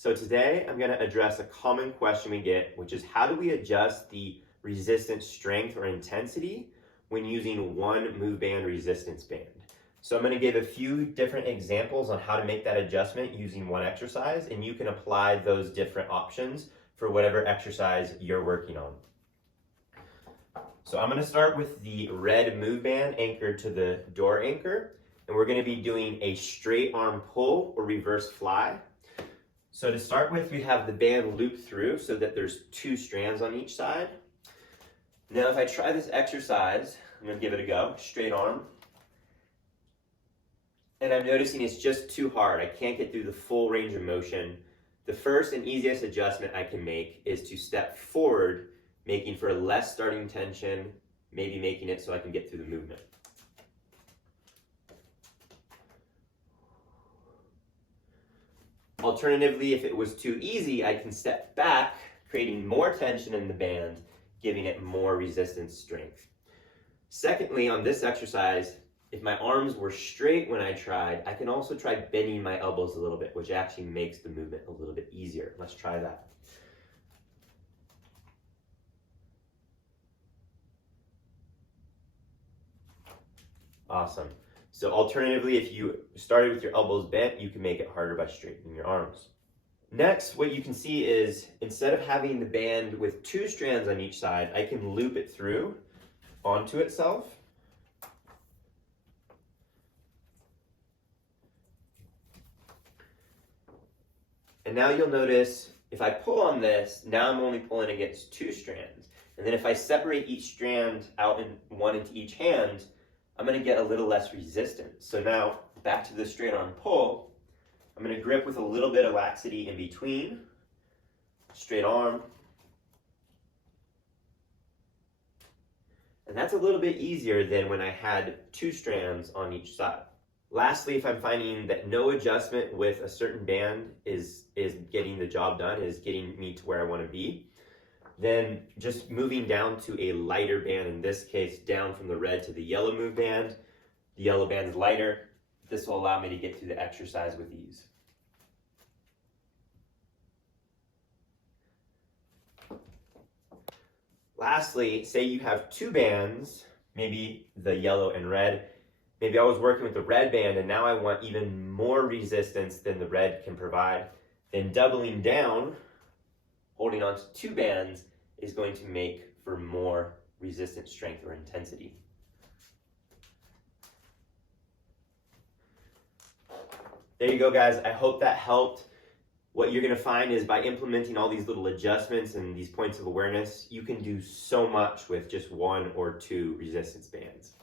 So today I'm going to address a common question we get, which is how do we adjust the resistance strength or intensity when using one move band resistance band? So I'm going to give a few different examples on how to make that adjustment using one exercise, and you can apply those different options for whatever exercise you're working on. So I'm going to start with the red move band anchored to the door anchor, and we're going to be doing a straight arm pull or reverse fly. So to start with, we have the band looped through so that there's two strands on each side. Now if I try this exercise, I'm going to give it a go, straight arm. And I'm noticing it's just too hard. I can't get through the full range of motion. The first and easiest adjustment I can make is to step forward, making for less starting tension, maybe making it so I can get through the movement. Alternatively, if it was too easy, I can step back, creating more tension in the band, giving it more resistance strength. Secondly, on this exercise, if my arms were straight when I tried, I can also try bending my elbows a little bit, which actually makes the movement a little bit easier. Let's try that. Awesome. So alternatively, if you started with your elbows bent, you can make it harder by straightening your arms. Next, what you can see is instead of having the band with two strands on each side, I can loop it through onto itself. And now you'll notice if I pull on this, now I'm only pulling against two strands. And then if I separate each strand out in one into each hand, I'm going to get a little less resistance. So now back to the straight arm pull, I'm going to grip with a little bit of laxity in between, straight arm. And that's a little bit easier than when I had two strands on each side. Lastly, if I'm finding that no adjustment with a certain band is getting the job done, is getting me to where I want to be, then just moving down to a lighter band, in this case down from the red to the yellow move band. The yellow band is lighter. This will allow me to get through the exercise with ease. Lastly, say you have two bands, maybe the yellow and red. Maybe I was working with the red band and now I want even more resistance than the red can provide. Then doubling down, holding on to two bands, is going to make for more resistance strength or intensity. There you go, guys. I hope that helped. What you're going to find is by implementing all these little adjustments and these points of awareness, you can do so much with just one or two resistance bands.